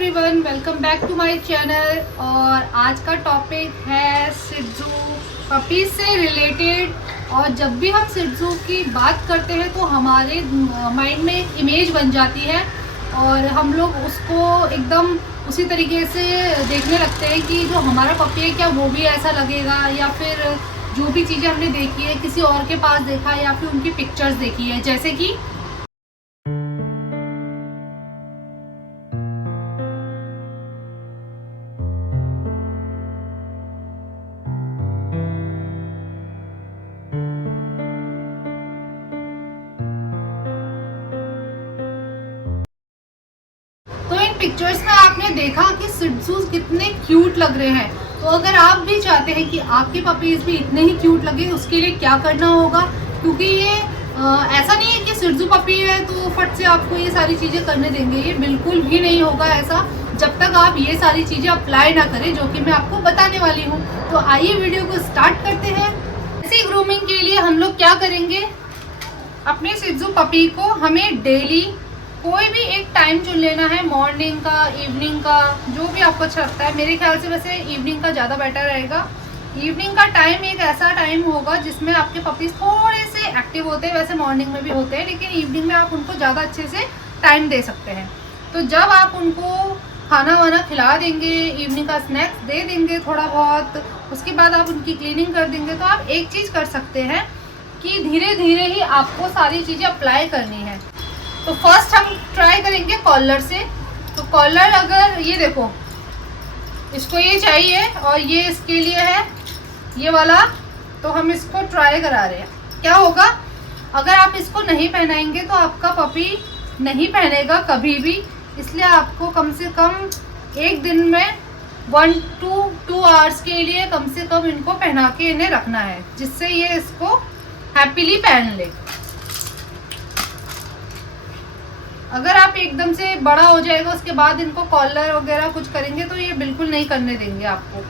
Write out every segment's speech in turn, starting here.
Everyone, welcome back to my channel. और आज का टॉपिक है शिट्जू पपीज से रिलेटेड। और जब भी हम शिट्जू की बात करते हैं तो हमारे माइंड में एक इमेज बन जाती है और हम लोग उसको एकदम उसी तरीके से देखने लगते हैं कि जो हमारा पपी है क्या वो भी ऐसा लगेगा, या फिर जो भी चीज़ें हमने देखी है किसी और के पास देखा है या फिर उनकी पिक्चर्स देखी है। जैसे कि पिक्चर्स में आपने देखा कि शिट्जूज कितने क्यूट लग रहे हैं। तो अगर आप भी चाहते हैं कि आपके पपीज भी इतने ही क्यूट लगे, उसके लिए क्या करना होगा, क्योंकि ये ऐसा नहीं है कि शिट्जू पपी है तो फट से आपको ये सारी चीज़ें करने देंगे। ये बिल्कुल भी नहीं होगा ऐसा जब तक आप ये सारी चीज़ें अप्लाई ना करें, जो कि मैं आपको बताने वाली हूँ। तो आइए वीडियो को स्टार्ट करते हैं। ऐसी ग्रूमिंग के लिए हम लोग क्या करेंगे, अपने शिट्जू पपी को हमें डेली कोई भी एक टाइम चुन लेना है, मॉर्निंग का, इवनिंग का, जो भी आपको अच्छा लगता है। मेरे ख्याल से वैसे इवनिंग का ज़्यादा बेटर रहेगा। इवनिंग का टाइम एक ऐसा टाइम होगा जिसमें आपके पपीज थोड़े से एक्टिव होते हैं। वैसे मॉर्निंग में भी होते हैं, लेकिन इवनिंग में आप उनको ज़्यादा अच्छे से टाइम दे सकते हैं। तो जब आप उनको खाना वाना खिला देंगे, इवनिंग का स्नैक्स दे देंगे थोड़ा बहुत, उसके बाद आप उनकी क्लीनिंग कर देंगे, तो आप एक चीज़ कर सकते हैं कि धीरे धीरे ही आपको सारी चीज़ें अप्लाई करनी है। तो फर्स्ट हम ट्राई करेंगे कॉलर से। तो कॉलर, अगर ये देखो, इसको ये चाहिए और ये इसके लिए है ये वाला, तो हम इसको ट्राई करा रहे हैं। क्या होगा, अगर आप इसको नहीं पहनाएंगे तो आपका पपी नहीं पहनेगा कभी भी। इसलिए आपको कम से कम एक दिन में 1 to 2 आवर्स के लिए कम से कम इनको पहना के इन्हें रखना है, जिससे ये इसको हैप्पीली पहन ले। अगर आप एकदम से बड़ा हो जाएगा उसके बाद इनको कॉलर वगैरह कुछ करेंगे तो ये बिल्कुल नहीं करने देंगे आपको।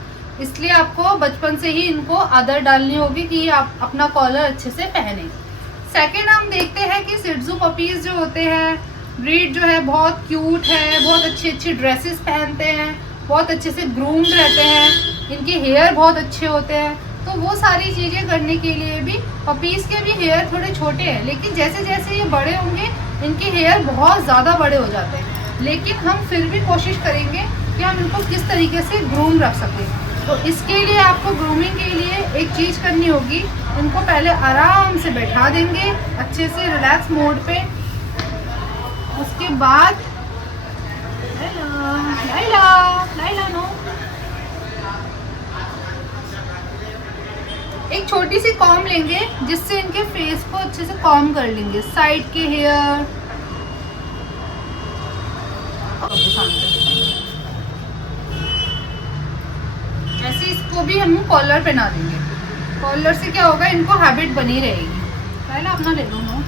इसलिए आपको बचपन से ही इनको आदत डालनी होगी कि आप अपना कॉलर अच्छे से पहने। सेकंड, हम देखते हैं कि शिट्जू पपीज जो होते हैं, ब्रीड जो है बहुत क्यूट है, बहुत अच्छी अच्छी ड्रेसेस पहनते हैं, बहुत अच्छे से ग्रूम्ड रहते हैं, इनके हेयर बहुत अच्छे होते हैं। तो वो सारी चीज़ें करने के लिए भी पपीज़ के भी हेयर थोड़े छोटे हैं, लेकिन जैसे जैसे ये बड़े होंगे इनके हेयर बहुत ज़्यादा बड़े हो जाते हैं। लेकिन हम फिर भी कोशिश करेंगे कि हम इनको किस तरीके से ग्रूम रख सकें। तो इसके लिए आपको ग्रूमिंग के लिए एक चीज़ करनी होगी, इनको पहले आराम से बैठा देंगे अच्छे से रिलैक्स मोड पे। उसके बाद लाइला लाइला नो, एक छोटी सी कॉम लेंगे जिससे इनके फेस को अच्छे से कॉम कर लेंगे, साइड के हेयर। ऐसे इसको भी हम कॉलर पहना देंगे। कॉलर से क्या होगा, इनको हैबिट बनी रहेगी। पहले अपना ले लो नो।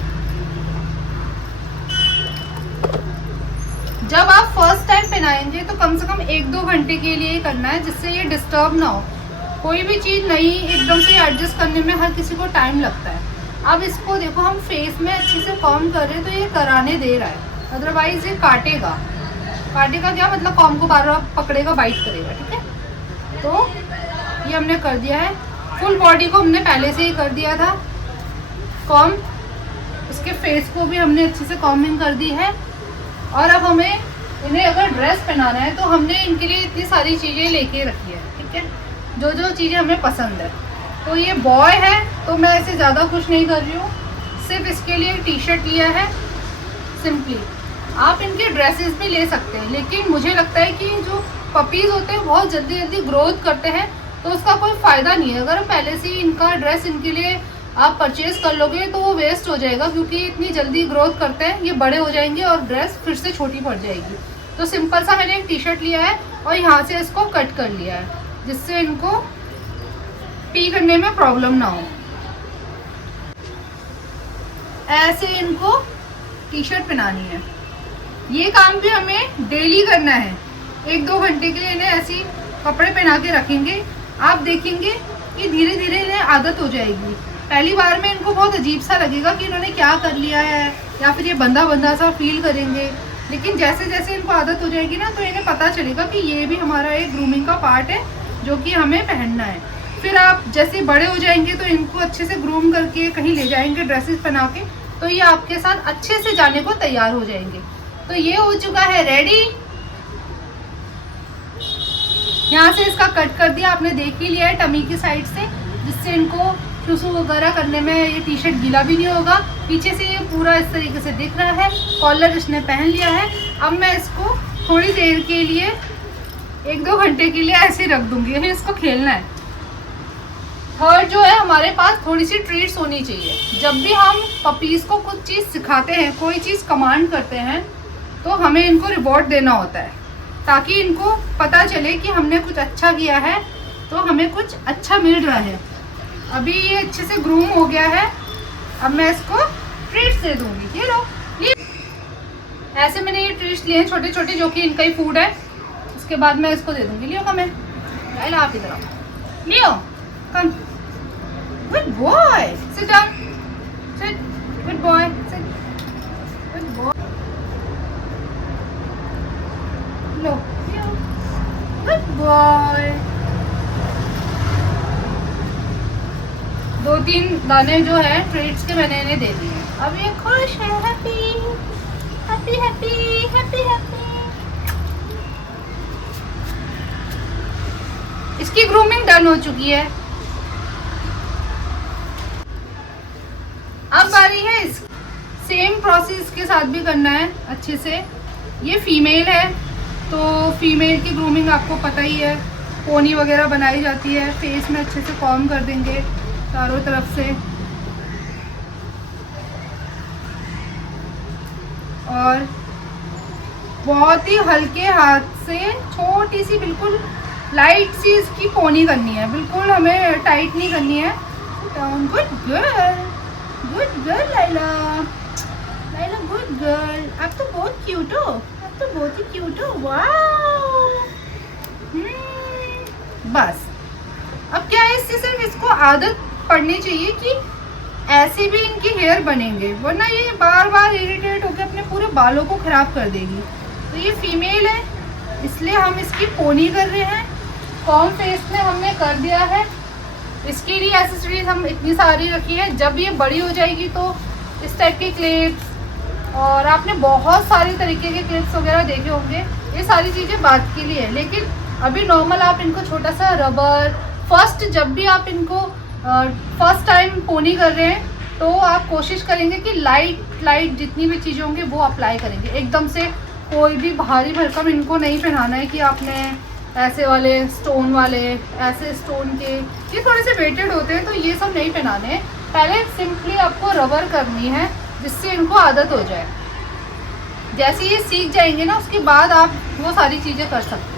जब आप फर्स्ट टाइम पहनाएंगे तो कम से कम 1-2 घंटे के लिए करना है, जिससे ये डिस्टर्ब ना हो। कोई भी चीज़ नई एकदम से एडजस्ट करने में हर किसी को टाइम लगता है। अब इसको देखो, हम फेस में अच्छे से कॉम कर रहे हैं तो ये कराने दे रहा है, अदरवाइज ये काटेगा। काटेगा क्या मतलब, कॉम को बार बार पकड़ेगा, बाइट करेगा। ठीक है, तो ये हमने कर दिया है। फुल बॉडी को हमने पहले से ही कर दिया था कॉम, उसके फेस को भी हमने अच्छे से कॉमिंग कर दी है। और अब हमें इन्हें अगर ड्रेस पहनाना है तो हमने इनके लिए इतनी सारी चीज़ें लेके रखी है। ठीक है, जो जो चीज़ें हमें पसंद है। तो ये बॉय है तो मैं ऐसे ज़्यादा कुछ नहीं कर रही हूँ, सिर्फ इसके लिए टी शर्ट लिया है सिंपली। आप इनके ड्रेसेस भी ले सकते हैं, लेकिन मुझे लगता है कि जो पपीज़ होते हैं बहुत जल्दी जल्दी ग्रोथ करते हैं, तो उसका कोई फ़ायदा नहीं है। अगर पहले से ही इनका ड्रेस इनके लिए आप परचेज़ कर लोगे तो वो वेस्ट हो जाएगा, क्योंकि इतनी जल्दी ग्रोथ करते हैं, ये बड़े हो जाएंगे और ड्रेस फिर से छोटी पड़ जाएगी। तो सिंपल सा मैंने एक टी शर्ट लिया है और यहाँ से इसको कट कर लिया है, जिससे इनको पी करने में प्रॉब्लम ना हो। ऐसे इनको टी शर्ट पहनानी है। ये काम भी हमें डेली करना है। 1-2 घंटे के लिए इन्हें ऐसी कपड़े पहना के रखेंगे। आप देखेंगे कि धीरे धीरे इन्हें आदत हो जाएगी। पहली बार में इनको बहुत अजीब सा लगेगा कि इन्होंने क्या कर लिया है, या फिर ये बंधा बंधा सा फील करेंगे। लेकिन जैसे जैसे इनको आदत हो जाएगी ना, तो इन्हें पता चलेगा कि ये भी हमारा एक ग्रूमिंग का पार्ट है जो कि हमें पहनना है। फिर आप जैसे बड़े हो जाएंगे तो इनको अच्छे से ग्रूम करके कहीं ले जाएंगे ड्रेसेस पहना के, तो ये आपके साथ अच्छे से जाने को तैयार हो जाएंगे। तो ये हो चुका है रेडी। यहाँ से इसका कट कर दिया, आपने देख ही लिया है टमी की साइड से, जिससे इनको सुसु वगैरह करने में ये टी शर्ट गीला भी नहीं होगा। पीछे से ये पूरा इस तरीके से दिख रहा है, कॉलर इसने पहन लिया है। अब मैं इसको थोड़ी देर के लिए 1-2 घंटे के लिए ऐसे रख दूंगी, इसको खेलना है। थर्ड जो है, हमारे पास थोड़ी सी ट्रीट्स होनी चाहिए। जब भी हम पपीज़ को कुछ चीज़ सिखाते हैं, कोई चीज़ कमांड करते हैं, तो हमें इनको रिवॉर्ड देना होता है, ताकि इनको पता चले कि हमने कुछ अच्छा किया है तो हमें कुछ अच्छा मिल रहा है। अभी ये अच्छे से ग्रूम हो गया है, अब मैं इसको ट्रीट्स दे दूंगी। ये लो, ये ऐसे मैंने ये ट्रीट्स लिए हैं छोटे छोटे, जो कि इनका ही फूड है। उसके बाद मैं इसको दे दूंगी। लियो का मैं लाइला, आप इधर आओ। Leo come, good boy, sit down, sit, good boy, sit, good boy, लो, लियो, गुड बॉय। 2-3 दाने जो है ट्रीट्स के मैंने इन्हें दे दिए। अब ये खुश है, happy happy happy happy happy. इसकी ग्रूमिंग डन हो चुकी है। अब बारी है इस सेम प्रोसेस के साथ भी करना है अच्छे से। ये फीमेल है, तो फीमेल की ग्रूमिंग आपको पता ही है, पोनी वगैरह बनाई जाती है, फेस में अच्छे से कॉम्ब कर देंगे चारों तरफ से, और बहुत ही हल्के हाथ से छोटी सी बिल्कुल लाइट सी इसकी पोनी करनी है, बिल्कुल हमें टाइट नहीं करनी है। Good girl, good girl Laila, Laila good girl. आप तो बहुत क्यूट हो, आप तो बहुत ही क्यूट हो, वाओ। बस अब क्या है, इससे सिर्फ इसको आदत पड़नी चाहिए कि ऐसे भी इनके हेयर बनेंगे, वरना ये बार बार इरिटेट होकर अपने पूरे बालों को ख़राब कर देगी। तो ये फीमेल है, इसलिए हम इसकी पोनी कर रहे हैं। कॉम फेस में हमने कर दिया है। इसके लिए एक्सेसरीज हम इतनी सारी रखी है। जब ये बड़ी हो जाएगी तो इस टाइप के क्लिप्स, और आपने बहुत सारे तरीके के क्लिप्स वगैरह देखे होंगे, ये सारी चीज़ें बात के लिए है। लेकिन अभी नॉर्मल आप इनको छोटा सा रबर, फर्स्ट जब भी आप इनको फर्स्ट टाइम पोनी कर रहे हैं, तो आप कोशिश करेंगे कि लाइट जितनी भी चीज़ें होंगी वो अप्लाई करेंगे। एकदम से कोई भी भारी भरकम इनको नहीं पहनाना है कि आपने ऐसे वाले स्टोन वाले, ऐसे स्टोन के, ये थोड़े से वेटेड होते हैं, तो ये सब नहीं पहनाने हैं। पहले सिंपली आपको रबर करनी है, जिससे इनको आदत हो जाए। जैसे ये सीख जाएंगे ना, उसके बाद आप वो सारी चीज़ें कर सकते हो।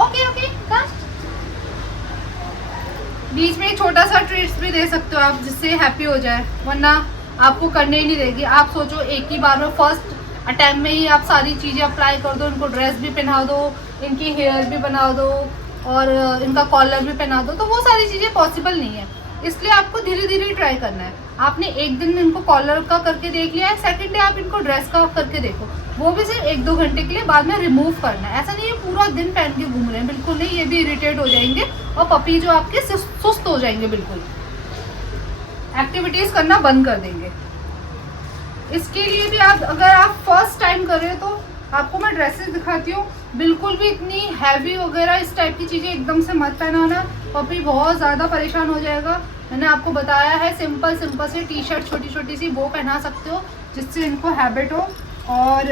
ओके ओके, बीच में छोटा सा ट्रीट्स भी दे सकते हो आप, जिससे हैप्पी हो जाए, वरना आपको करने ही नहीं देगी। आप सोचो एक ही बार में फर्स्ट अटैम्प्ट में ही आप सारी चीज़ें अप्लाई कर दो, इनको ड्रेस भी पहना दो, इनकी हेयर भी बना दो, और इनका कॉलर भी पहना दो, तो वो सारी चीज़ें पॉसिबल नहीं है। इसलिए आपको धीरे धीरे ट्राई करना है। आपने एक दिन इनको कॉलर का करके देख लिया है, सेकंड डे आप इनको ड्रेस का करके देखो, वो भी सिर्फ 1-2 घंटे के लिए, बाद में रिमूव करना है। ऐसा नहीं है पूरा दिन पहन के घूम रहे हैं, बिल्कुल नहीं, ये भी इरिटेट हो जाएंगे और पपी जो आपके सुस्त हो जाएंगे, बिल्कुल एक्टिविटीज़ करना बंद कर देंगे। इसके लिए भी आप, अगर आप फर्स्ट टाइम कर रहे हो, तो आपको मैं ड्रेसेस दिखाती हूँ। बिल्कुल भी इतनी हैवी वगैरह इस टाइप की चीज़ें एकदम से मत पहनाना, पपी बहुत ज़्यादा परेशान हो जाएगा। मैंने आपको बताया है, सिंपल सी टी शर्ट छोटी छोटी सी वो पहना सकते हो, जिससे इनको हैबिट हो। और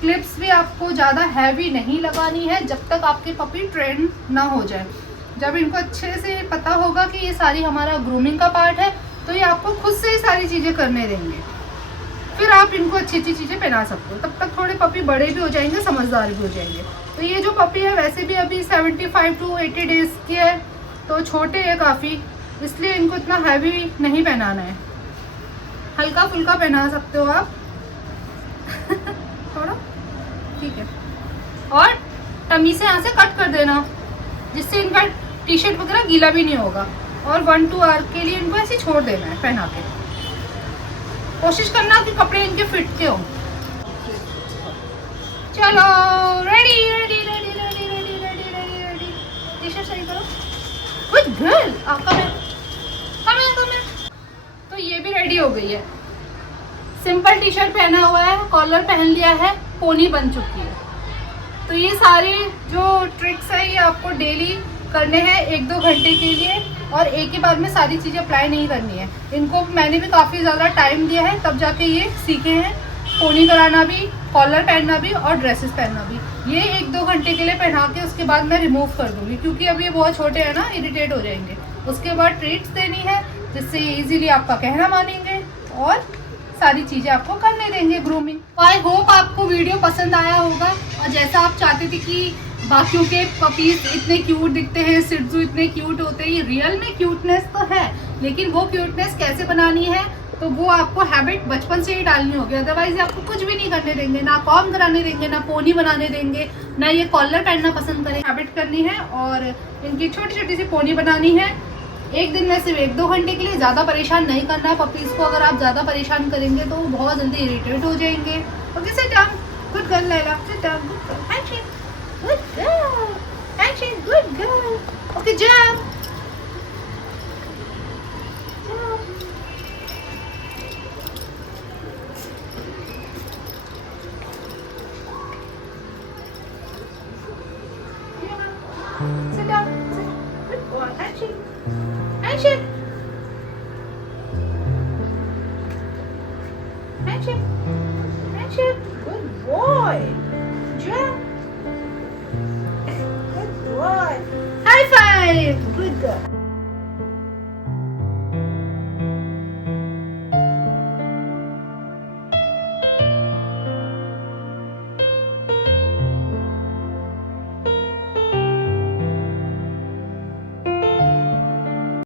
क्लिप्स भी आपको ज़्यादा हैवी नहीं लगानी है, जब तक आपके पपी ट्रेन ना हो जाए। जब इनको अच्छे से पता होगा कि ये सारी हमारा ग्रूमिंग का पार्ट है, तो ये आपको खुद से ही सारी चीज़ें करने देंगे, फिर आप इनको अच्छी अच्छी चीज़ें पहना सकते हो। तब तक थोड़े पपी बड़े भी हो जाएंगे, समझदार भी हो जाएंगे। तो ये जो पपी है वैसे भी अभी 75 to 80 डेज़ की है, तो छोटे है काफ़ी, इसलिए इनको इतना हैवी नहीं पहनाना है, हल्का फुल्का पहना सकते हो आप थोड़ा, ठीक है। और टमी से यहाँ से कट कर देना, जिससे इनका टी शर्ट वगैरह गीला भी नहीं होगा। और 1-2 आवर के लिए इनको ऐसे छोड़ देना है पहना के। कोशिश करना कि कपड़े इनके फिट के हो। चलो ready ready ready ready ready ready ready ready. T shirt सही करो। Good girl. कम है। तो ये भी रेडी हो गई है। सिंपल टी शर्ट पहना हुआ है, कॉलर पहन लिया है, पोनी बन चुकी है। तो ये सारे जो ट्रिक्स है ये आपको डेली करने हैं 1-2 घंटे के लिए, और एक ही बार में सारी चीज़ें अप्लाई नहीं करनी है। इनको मैंने भी काफ़ी ज़्यादा टाइम दिया है, तब जाके ये सीखे हैं। पोनी कराना भी, कॉलर पहनना भी और ड्रेसेस पहनना भी। ये 1-2 घंटे के लिए पहना के उसके बाद मैं रिमूव कर दूँगी, क्योंकि अभी ये बहुत छोटे हैं ना, इरिटेट हो जाएंगे। उसके बाद ट्रीट्स देनी है जिससे ये ईजिली आपका कहना मानेंगे और सारी चीज़ें आपको करने देंगे ग्रूमिंग। आई होप आपको वीडियो पसंद आया होगा, और जैसा आप चाहते थे कि बाकियों के पपीज इतने क्यूट दिखते हैं, शिट्जू इतने क्यूट होते हैं, ये रियल में क्यूटनेस तो है, लेकिन वो क्यूटनेस कैसे बनानी है तो वो आपको हैबिट बचपन से ही डालनी होगी। अदरवाइज आपको कुछ भी नहीं करने देंगे, ना कॉम कराने देंगे, ना पोनी बनाने देंगे, ना ये कॉलर पहनना पसंद करें। हैबिट करनी है और इनकी छोटी छोटी सी पोनी बनानी है। एक दिन में सिर्फ 1-2 घंटे के लिए, ज़्यादा परेशान नहीं करना है पपीज़ को। अगर आप ज़्यादा परेशान करेंगे तो वो बहुत जल्दी इरिटेट हो जाएंगे। Okay sit down, good girl Laila, sit down, good girl, handshake, good girl, handshake, good girl. Okay jump, sit down, sit. Good boy, handshake, handshake, handshake, handshake. Good boy. Jump.